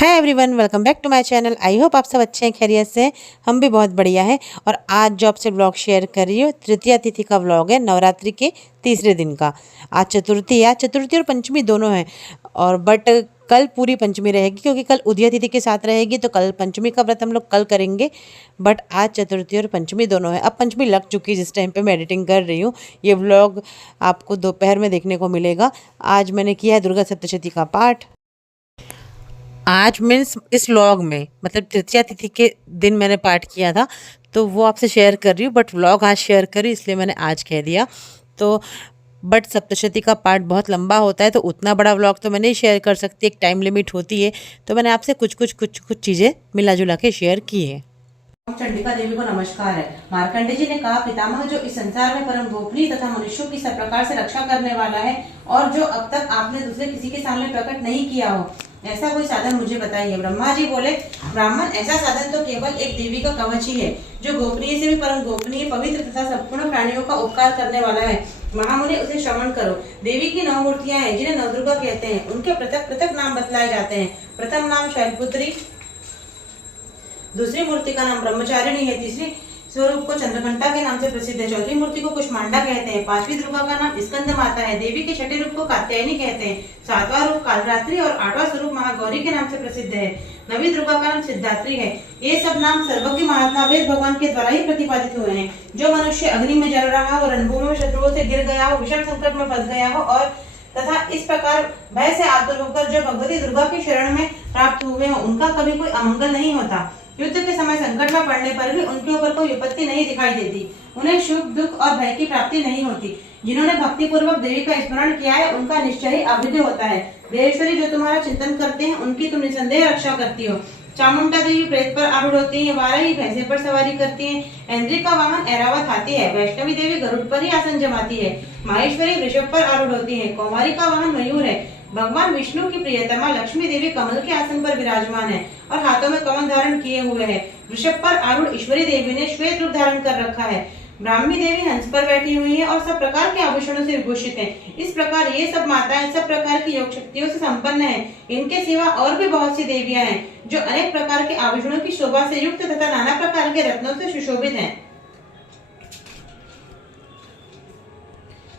Hi everyone, welcome back to my channel. I hope आप सब अच्छे हैं, खैरियत से हैं। हम भी बहुत बढ़िया हैं। और आज जो आपसे ब्लॉग शेयर कर रही हूँ, तृतीया तिथि का ब्लॉग है, नवरात्रि के तीसरे दिन का। आज चतुर्थी है, आज चतुर्थी और पंचमी दोनों हैं। और बट कल पूरी पंचमी रहेगी, क्योंकि कल उदया तिथि के साथ रहेगी, तो कल पंचमी का व्रत हम लोग कल करेंगे। बट आज चतुर्थी और पंचमी दोनों है। अब पंचमी लग चुकी है जिस टाइम पे मैं एडिटिंग कर रही हूँ। ये व्लॉग आपको दोपहर में देखने को मिलेगा। आज मैंने किया है दुर्गा सप्तशती का पाठ। आज मीन्स इस व्लॉग में, मतलब तृतीया तिथि के दिन मैंने पाठ किया था, तो वो आपसे शेयर कर रही हूँ। बट व्लॉग आज शेयर करी, इसलिए मैंने आज कह दिया। तो बट सप्तशती का पाठ बहुत लंबा होता है, तो उतना बड़ा व्लॉग तो मैं नहीं शेयर कर सकती, एक टाइम लिमिट होती है। तो मैंने आपसे कुछ चीज़ें मिला जुला के शेयर की है। चंडिका देवी को नमस्कार है। मार्कंडे जी ने कहा, पितामह जो इस संसार में परम गोपनीय तथा मनुष्यों की सब प्रकार से रक्षा करने वाला है, और जो अब तक आपने दूसरे किसी के सामने प्रकट नहीं किया हो, ऐसा कोई साधन मुझे बताइए। ब्रह्मा जी बोले, ब्राह्मण, ऐसा साधन तो केवल एक देवी का कवच ही है, जो गोपनीय से भी परम गोपनीय, पवित्र तथा संपूर्ण प्राणियों का उपकार करने वाला है। महामुनि, उसे श्रवण करो। देवी की 9 मूर्तियां हैं, जिन्हें नवदुर्गा कहते हैं। उनके पृथक पृथक नाम बतलाए जाते हैं। प्रथम नाम शैलपुत्री, दूसरी मूर्ति का नाम ब्रह्मचारिणी है, तीसरी स्वरूप को चंद्रघंटा के नाम से प्रसिद्ध है, चौथी मूर्ति को कुष्मांडा कहते हैं, पांचवी दुर्गा का नाम स्कंद माता है, देवी के छठे रूप को कात्यायनी कहते हैं, सातवां रूप कालरात्रि और आठवां स्वरूप महागौरी के नाम से प्रसिद्ध है, नवी दुर्गा का नाम सिद्धात्री है। ये सब नाम सर्वज्ञ महात्मा वेद भगवान के द्वारा ही प्रतिपादित हुए हैं। जो मनुष्य अग्नि में जल रहा हो, रणभूमि में शत्रुओं से गिर गया हो, विषम संकट में फंस गया हो, और तथा इस प्रकार भय से आतुर होकर जो भगवती दुर्गा की शरण में प्राप्त हुए हो, उनका कभी कोई अमंगल नहीं होता। युद्ध के समय संकट में पड़ने पर भी उनके ऊपर कोई विपत्ति नहीं दिखाई देती। उन्हें सुख, दुख और भय की प्राप्ति नहीं होती। जिन्होंने भक्ति पूर्वक देवी का स्मरण किया है, उनका निश्चय ही अभिद्य होता है। देवेश्वरी, जो तुम्हारा चिंतन करते हैं, उनकी तुम निसंदेह रक्षा करती हो। चामुंडा देवी प्रेत पर आरूढ़ होती है, वाराही भैंसे पर सवारी करती है, ऐन्द्री का वाहन ऐरावत हाथी है, वैष्णवी देवी गरुड़ पर ही आसन जमाती है, माहेश्वरी वृषभ पर आरूढ़ होती है, कौमारी का वाहन मयूर है, भगवान विष्णु की प्रियतमा लक्ष्मी देवी कमल के आसन पर विराजमान है और हाथों में कमल धारण किए हुए है। वृषभ पर आरूढ़ ईश्वरी देवी ने श्वेत रूप धारण कर रखा है। ब्राह्मी देवी हंस पर बैठी हुई है और सब प्रकार के आभूषणों से विभूषित है। इस प्रकार ये सब माताएं सब प्रकार की योग शक्तियों से संपन्न है। इनके सिवा और भी बहुत सी देवियां हैं, जो अनेक प्रकार के आभूषणों की शोभा से युक्त तथा नाना प्रकार के रत्नों से सुशोभित है।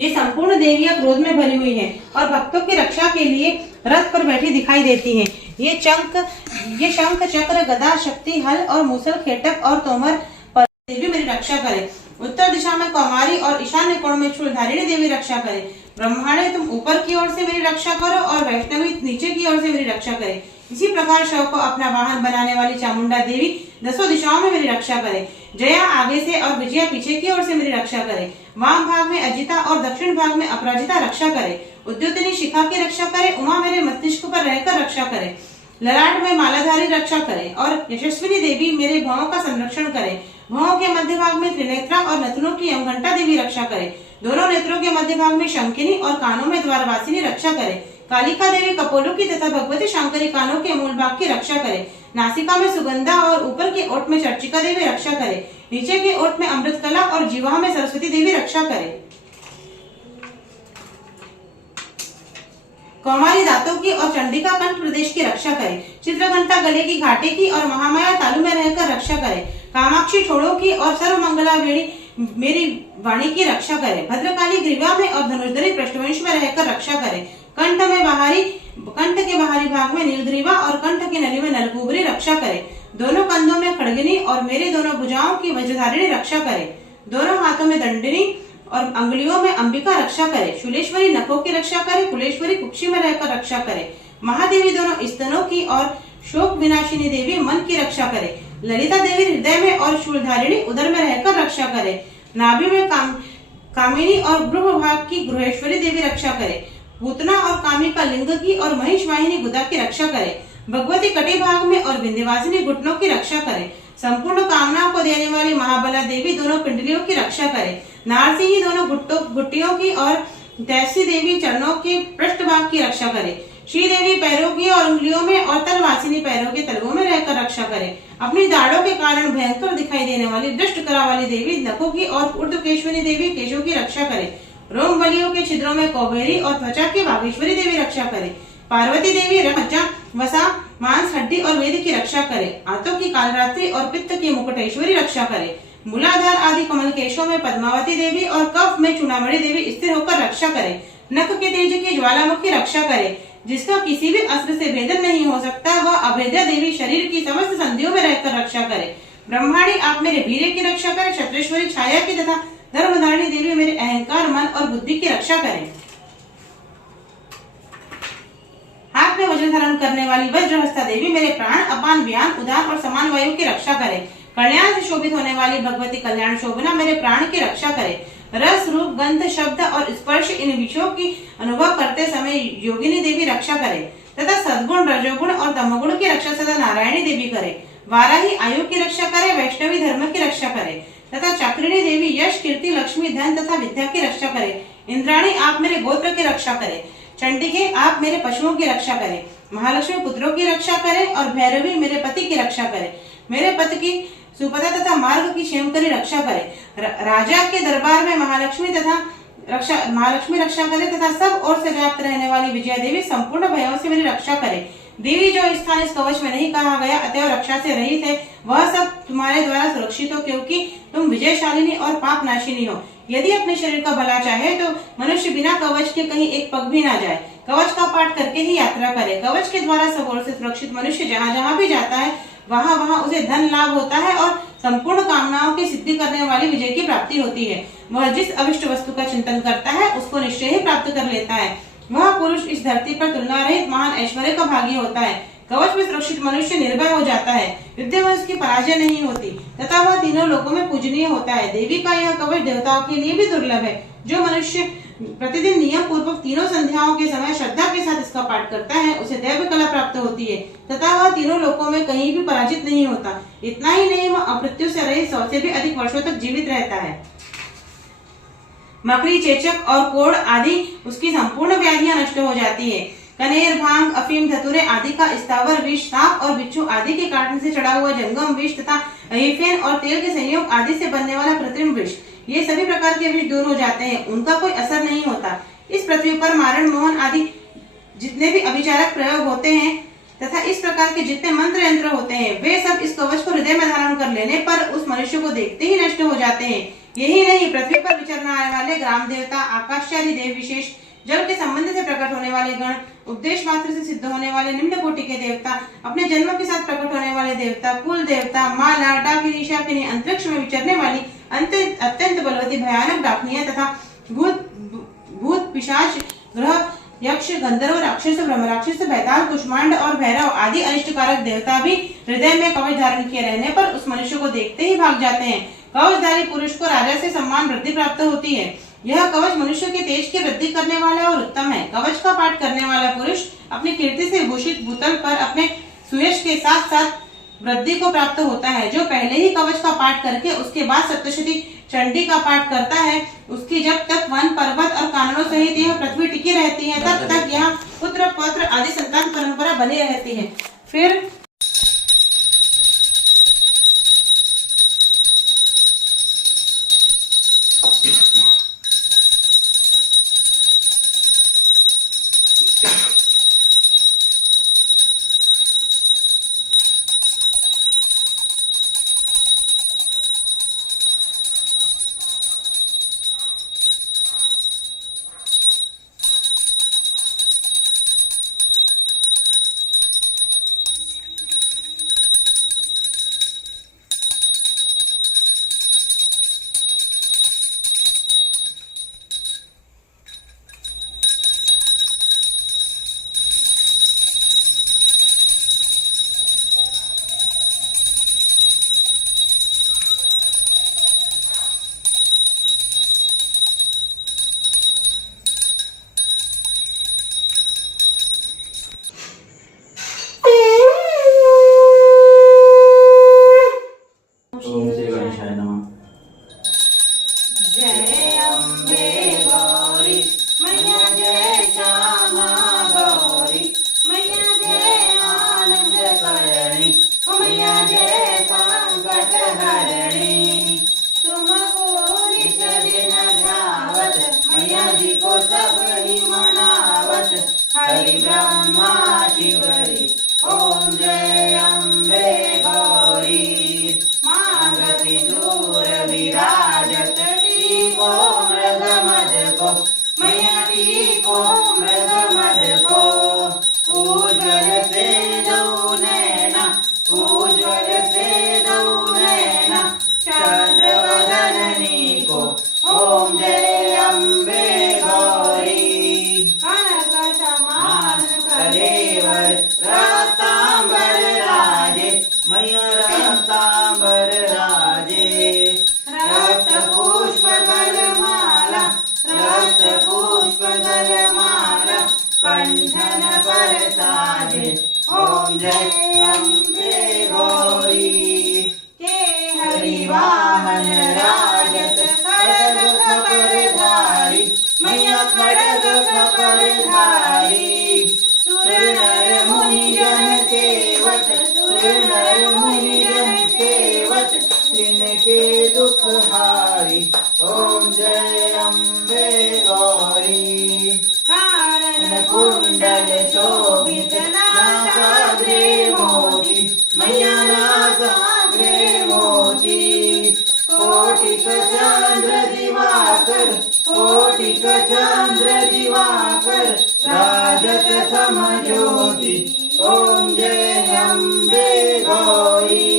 ये संपूर्ण देवियां क्रोध में भरी हुई हैं और भक्तों की रक्षा के लिए रथ पर बैठी दिखाई देती हैं। ये शंख, चक्र, गदा, शक्ति, हल और मूसल, खेटक और तोमर पर देवी मेरी रक्षा करे। उत्तर दिशा में कौमारी और ईशान्य कोण में शूलधारिणी देवी रक्षा करे। ब्रह्मांडे, तुम ऊपर की ओर से मेरी रक्षा करो और वैष्णवी नीचे की ओर से मेरी रक्षा करे। इसी प्रकार शव को अपना वाहन बनाने वाली चामुंडा देवी 10 दिशाओं में मेरी रक्षा करे। जया आगे से और विजया पीछे की ओर से मेरी रक्षा करे। वाम भाग में अजिता और दक्षिण भाग में अपराजिता रक्षा करे। उद्योतनी शिखा की रक्षा करे। उमा मेरे मस्तिष्क पर रहकर रक्षा करे। ललाट में मालाधारी रक्षा करे और यशस्विनी देवी मेरे भवों का संरक्षण करे। भवों के मध्य भाग में त्रिनेत्रा और नथनों की यमघंटा देवी रक्षा करे। दोनों नेत्रों के मध्य भाग में शंकिनी और कानों में द्वारवासिनी रक्षा करे। कालिका देवी कपोलों की तथा भगवती शंकरी कानों के मूल भाग की रक्षा करे। नासिका में सुगंधा और ऊपर के ओठ में चर्चिका देवी रक्षा करे। नीचे के ओठ में अमृत कला और जीवा में सरस्वती देवी रक्षा करे। कौमारी दांतों की और चंडिका कंठ प्रदेश की रक्षा करे। चित्रघंटा गले की घाटे की और महामाया तालु में रहकर रक्षा करे। कामाक्षी ठोड़ों की और सर्वमंगला वेणी मेरी वाणी की रक्षा करे। भद्रकाली ग्रीवा में और धनुषधरी पृष्ठवंश में रहकर रक्षा करे। कंठ के बाहरी भाग में नीलग्रीवा और कंठ की नली में नलगुबरी रक्षा करे। दोनों कंधों में खड़गनी और मेरी दोनों भुजाओं की वज्रधारिणी रक्षा करे। दोनों हाथों में दंडिनी और अंगुलियों में अंबिका रक्षा करे। शूलेश्वरी नखों की रक्षा करे। कुलेश्वरी कुक्षी में रहकर रक्षा करे। महादेवी दोनों स्तनों की और शोक विनाशिनी देवी मन की रक्षा करे। ललिता देवी हृदय में और शूलधारिणी उदर में रहकर रक्षा करे। नाभि में कामिनी और गृह भाग की गृहेश्वरी देवी रक्षा करे। पूतना और कामिका लिंग की और महिष वाहिनी गुदा की रक्षा करे। भगवती कटी भाग में और विंध्यवासिनी घुटनों की रक्षा करे। संपूर्ण कामनाओं को देने वाली महाबला देवी दोनों पिंडलियों की रक्षा करे। नारसिंही दोनों घुट्टियों की और तैसी देवी चरणों के पृष्ठ भाग की रक्षा करे। श्री देवी पैरों की और उंगलियों में और तलवासिनी पैरों के तलवों में रहकर रक्षा करे। अपनी दाढ़ों के कारण भयंकर दिखाई देने वाली दृष्ट करा वाली देवी नखों की और ऊर्ध्वकेश्वरी देवी केशों की रक्षा करे। रोम बलियों के छिद्रों में कौबेरी और त्वचा की वागेश्वरी देवी रक्षा करे। पार्वती देवी मज्जा, वसा, मांस, हड्डी हड्डी और वेद की रक्षा करे, आंतों की कालरात्रि और पित्त की मुकुटेश्वरी रक्षा करे, मूलाधार आदि कमल केशों में पद्मावती देवी और कफ में चूड़ामणि देवी स्थिर होकर रक्षा करे, नख के तेज की ज्वालामुखी रक्षा करे, जिसका किसी भी अस्त्र से भेदन नहीं हो सकता, वह अभेद्या देवी शरीर की समस्त संधियों में रहकर रक्षा करे। ब्रह्माणी आप मेरे वीर्य की रक्षा करे, क्षत्रेश्वरी छाया की तथा धर्मधारिणी देवी मेरे अहंकार, मन और बुद्धि की रक्षा करें। हाथ में वज्र धारण करने वाली वज्रहस्ता देवी मेरे प्राण, अपान, व्यान, उदान और समान वायु की रक्षा करे। कल्याण से शोभित होने वाली भगवती कल्याण शोभना मेरे प्राण की रक्षा करे। रस, रूप, गंध, शब्द और स्पर्श इन विषयों की अनुभव करते समय योगिनी देवी रक्षा करे तथा सद्गुण, रजोगुण और तमोगुण की रक्षा सदा नारायणी देवी करे। वाराही आयु की रक्षा करे, वैष्णवी धर्म की रक्षा करे तथा चक्रिणी देवी यश, कीर्ति, लक्ष्मी, धन तथा विद्या की रक्षा करे। इंद्राणी आप मेरे गोत्र की रक्षा करे। चंडिके आप मेरे पशुओं की रक्षा करें। महालक्ष्मी पुत्रों की रक्षा करें और भैरवी मेरे पति की रक्षा करे। मेरे पति की सुपदा तथा मार्ग की क्षेमकरी रक्षा करे। राजा के दरबार में महालक्ष्मी रक्षा करे तथा सब ओर से व्याप्त रहने वाली विजया देवी संपूर्ण भयों से मेरी रक्षा करे। देवी जो स्थान इस कवच में नहीं कहा गया अतएव रक्षा से रहित है, वह सब तुम्हारे द्वारा सुरक्षित हो, क्योंकि तुम विजयशालिनी और पाप नाशिनी हो। यदि अपने शरीर का भला चाहे तो मनुष्य बिना कवच के कहीं एक पग भी ना जाए, कवच का पाठ करके ही यात्रा करे। कवच के द्वारा सब ओर से सुरक्षित मनुष्य जहाँ जहाँ भी जाता है वहाँ वहाँ उसे धन लाभ होता है और संपूर्ण कामनाओं की सिद्धि करने वाली विजय की प्राप्ति होती है। वह जिस अभिष्ट वस्तु का चिंतन करता है उसको निश्चय ही प्राप्त कर लेता है। वह पुरुष इस धरती पर तुलना रहित महान ऐश्वर्य का भागी होता है। कवच में सुरक्षित मनुष्य निर्भय हो जाता है, युद्ध में उसकी पराजय नहीं होती तथा वह तीनों लोकों में पूजनीय होता है। देवी का यह कवच देवताओं के लिए भी दुर्लभ है। जो मनुष्य प्रतिदिन नियम पूर्वक तीनों संध्याओं के समय श्रद्धा के साथ इसका पाठ करता है उसे दैव कला प्राप्त होती है तथा वह तीनों लोकों में कहीं भी पराजित नहीं होता। इतना ही नहीं, वह अपमृत्यु से रहित 100 से भी अधिक वर्षों तक जीवित रहता है। मकड़ी, चेचक और कोढ़ आदि उसकी संपूर्ण व्याधियां नष्ट हो जाती है। कनेर, भांग, अफीम, धतूरे आदि का स्थावर विष, सांप और बिच्छू आदि के काटने से चढ़ा हुआ जंगम विष तथा अहिफेन और तेल के संयोग आदि से बनने वाला कृत्रिम विष, ये सभी प्रकार के विष दूर हो जाते हैं, उनका कोई असर नहीं होता। इस पृथ्वी पर मारण, मोहन आदि जितने भी अभिचारक प्रयोग होते हैं तथा इस प्रकार के जितने मंत्र यंत्र होते हैं वे सब इस कवच को हृदय में धारण कर लेने पर उस मनुष्य को देखते ही नष्ट हो जाते हैं। यही नहीं, पृथ्वी पर विचरने आने वाले ग्राम देवता, आकाशादि देव विशेष, जल के संबंध से प्रकट होने वाले गण, उपदेश मात्र से सिद्ध होने वाले निम्न कोटि के देवता, अपने जन्म के साथ प्रकट होने वाले देवता, कुल देवता, माला, डाकिनी, शाकिनी, अंतरिक्ष में विचरने वाली अत्यंत बलवती भयानक डाकनियां तथा भूत, पिशाच, ग्रह, यक्ष, गंधर्व, राक्षस, ब्रह्म राक्षस, बैताल, कुष्मांड और भैरव आदि अनिष्टकारक देवता भी हृदय में कवच धारण किए रहने पर उस मनुष्य को देखते ही भाग जाते हैं। कवचधारी पुरुष को राजा से सम्मान वृद्धि प्राप्त होती है। यह कवच मनुष्य के तेज की वृद्धि करने वाला और उत्तम है। कवच का पाठ करने वाला पुरुष अपनी कीर्ति से भूषित भूतल पर अपने सुयश के साथ साथ वृद्धि को प्राप्त होता है। जो पहले ही कवच का पाठ करके उसके बाद सप्तशती चंडी का पाठ करता है, उसकी जब तक वन, पर्वत और काननों सहित यह पृथ्वी टिकी रहती है तब तक यह पुत्र, पौत्र आदि संतान परंपरा बनी रहती है। फिर अम्बे गौरी के हरिवाहन राजत खड़ग खपरधारी मैया खड़ग खपरधारी सुर नर मुनि जन सेवत सुर नर मुनि जन सेवत जिनके दुख हारी ओम जय अम्बे गौरी कानन कुंडल शोभित नासाग्रे मोती मैया नासाग्रे मोती कोटिक चंद्र दिवाकर कोटिक चंद्र दिवाकर राजत समज्योति ओम जय अम्बे गौरी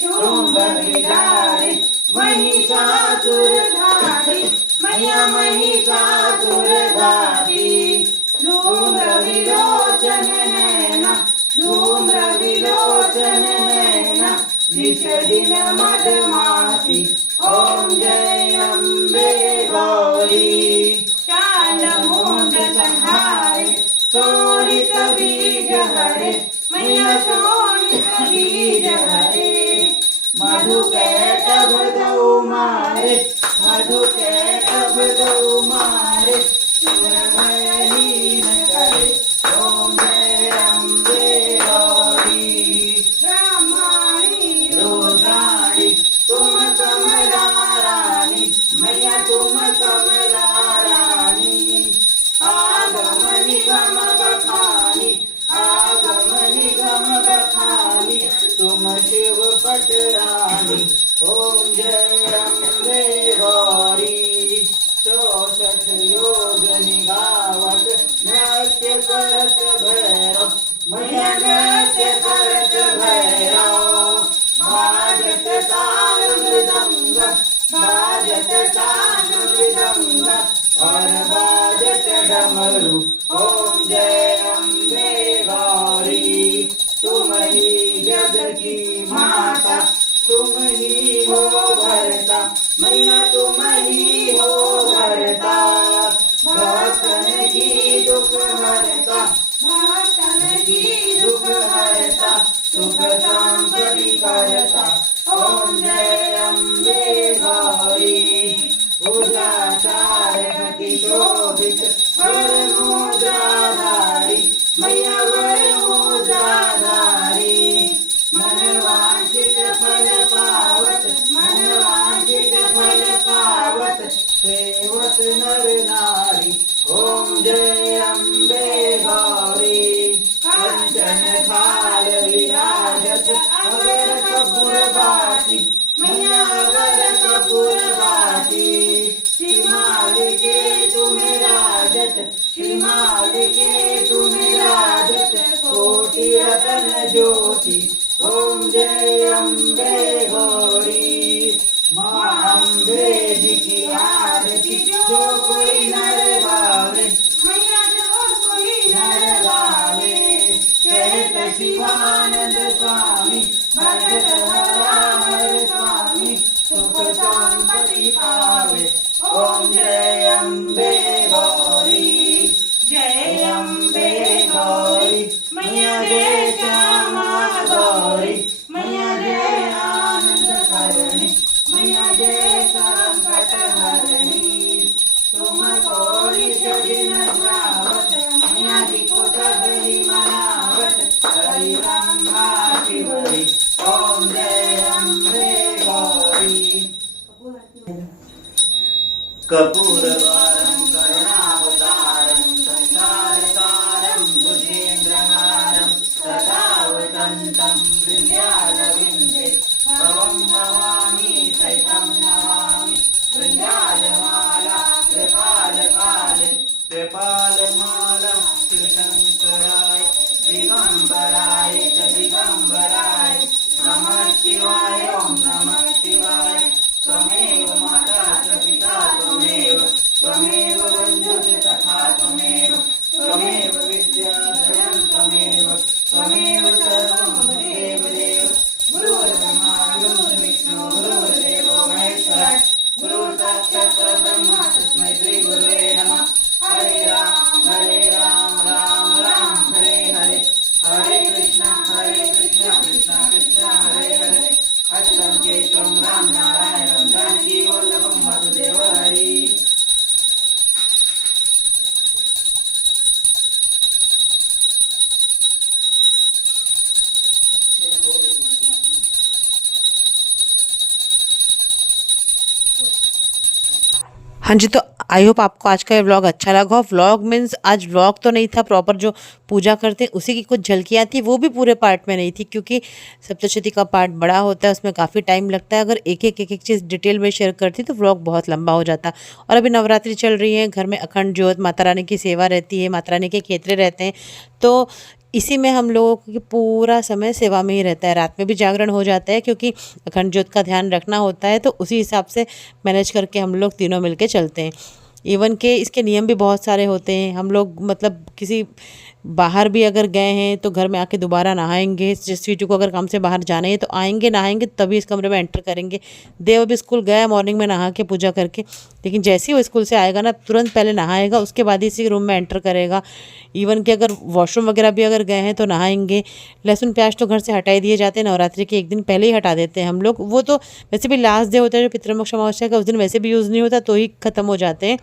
शुंभरि धारी महिषासुर धारी मैया महिषासुर धारी धूम्र विलोचन नैना धूम्र विलोचन नैना निषदिन मदमासी ओम जय अम्बे गौरी शाल मुंड संहारे शोणित बीज हरे मैया शोणित बीज हरे मधु के टभ दौ मारे मधु के टभ दौ मारे सुर भयहीन करे ओम जय अम्बे गौरी ब्रह्माणी रुद्राणी तुम कमला रानी मैया तुम कमला रानी आगम निगम बखानी आगम निगम बखानी तुम शिव पटरानी ओम जय अम्बे गौरी 64 योग निगावत नृत्य करत भैरव मैया नृत्य करत भैरव बाजत ताल मृदंग बाजत ताल मृदंग और बाजत डमरू ओम जय अम्बे गौरी तुम ही जग की माता तुम ही हो भरता मैया तुम ही हो भरता भक्तन की दुख हरता भक्तन की दुख हरता सुख संपत्ति करता ओम जय अम्बे गौरी उदाचारपति शोभित वर मुद्राधारी मैया वर मुद्राधारी मनवांछित फल पावत मनवांछित फल पावत सेवत नर नारी ओम जय अम्बे गौरी कंचन थाल विराजत अगर कपूर बाटी मैया अगर कपूर बाटी श्रीमाल के तुम्हें राजत श्रीमाल के तुम्हें राजत कोटि रतन ज्योति ओम जय अम्बे गौरी माँ अम्बे जी की आरती जो कोई नर गावे मैया जो कोई नर गावे कहत शिवानंद स्वामी भगत हर स्वामी सुख संपत्ति पावे ओम जय अम्बे गौरी जय अम्बे गौरी मैया जय श्यामा गौरी मैया जय आनंद करणी मैया जय संकट हरणी तुम कोड़ी दिन गावत मैया जी को सबरी मनावत हरि रंगा शिवरी ओम जय अम्बे गौरी कपूरवारं करुणावतारं संसारसारं भुजेन्द्रहारं सदा वसन्तं हृदयारविन्दे भवं नमामि सहितं नमामि कृपालमाला कृपालकाले कृपालमाला शिवशङ्कराय दिगम्बराय च दिगम्बराय नमः शिवाय ॐ नमः शिवाय त्वमेव माता च पिता त्वमेव बन्धुः सखा त्वमेव विद्याधरं त्वमेव सर्वं देव गुरुर्ब्रह्मा गुरुर्विष्णु गुरुर्देवो महेश्वरः गुरुः साक्षात् परब्रह्म तस्मै श्री गुरुवे नमः हरे राम राम राम हरे हरे हरे हाँ जी, तो आई होप आपको आज का ये व्लॉग अच्छा लगा हो। व्लॉग मीन्स आज व्लॉग तो नहीं था प्रॉपर, जो पूजा करते हैं उसी की कुछ झलकियाँ थी, वो भी पूरे पार्ट में नहीं थी क्योंकि सप्तशती का पार्ट बड़ा होता है, उसमें काफ़ी टाइम लगता है। अगर एक एक चीज़ डिटेल में शेयर करती तो व्लॉग बहुत लंबा हो जाता। और अभी नवरात्रि चल रही है, घर में अखंड ज्योत, माता रानी की सेवा रहती है, माता रानी के खेतरे रहते हैं, तो इसी में हम लोगों की पूरा समय सेवा में ही रहता है। रात में भी जागरण हो जाता है क्योंकि अखंड ज्योत का ध्यान रखना होता है, तो उसी हिसाब से मैनेज करके हम लोग तीनों मिलके चलते हैं। इवन के इसके नियम भी बहुत सारे होते हैं। हम लोग मतलब किसी बाहर भी अगर गए हैं तो घर में आके दोबारा नहाएंगे। जिस स्वीटू को अगर काम से बाहर जाना है तो आएंगे, नहाएंगे, तभी इस कमरे में एंटर करेंगे। देव अभी स्कूल गया मॉर्निंग में नहा के पूजा करके, लेकिन जैसे ही वो स्कूल से आएगा ना, तुरंत पहले नहाएगा, उसके बाद ही इसी रूम में एंटर करेगा। इवन कि अगर वॉशरूम वगैरह भी अगर गए हैं तो नहाएंगे। लहसुन प्याज तो घर से हटा ही दिए जाते हैं, नवरात्रि के एक दिन पहले ही हटा देते हैं हम लोग। वो तो वैसे भी लास्ट डे होता है जो पितृमोक्ष अमावस्या का, उस दिन वैसे भी यूज़ नहीं होता, तो ही ख़त्म हो जाते हैं।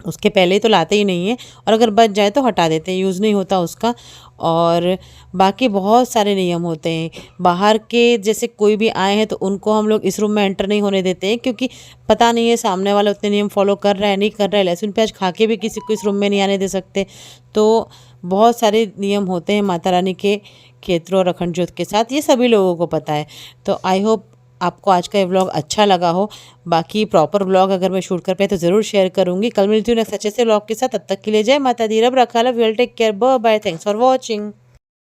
उसके पहले तो लाते ही नहीं है, और अगर बच जाए तो हटा देते हैं, यूज़ नहीं होता उसका। और बाकी बहुत सारे नियम होते हैं। बाहर के जैसे कोई भी आए हैं तो उनको हम लोग इस रूम में एंटर नहीं होने देते हैं, क्योंकि पता नहीं है सामने वाला उतने नियम फॉलो कर रहा है नहीं कर रहा है। लहसुन प्याज खा के भी किसी को इस रूम में नहीं आने दे सकते। तो बहुत सारे नियम होते हैं माता रानी के क्षेत्रों और अखंड ज्योत के साथ, ये सभी लोगों को पता है। तो आई होप आपको आज का ये व्लॉग अच्छा लगा हो। बाकी प्रॉपर व्लॉग अगर मैं शूट कर पाए तो ज़रूर शेयर करूँगी। कल मिलती हूँ नेक्स्ट अच्छे से व्लॉग के साथ। तब तक के लिए जय माता दी, रब रखा, love you, take care, bye bye, thanks for watching.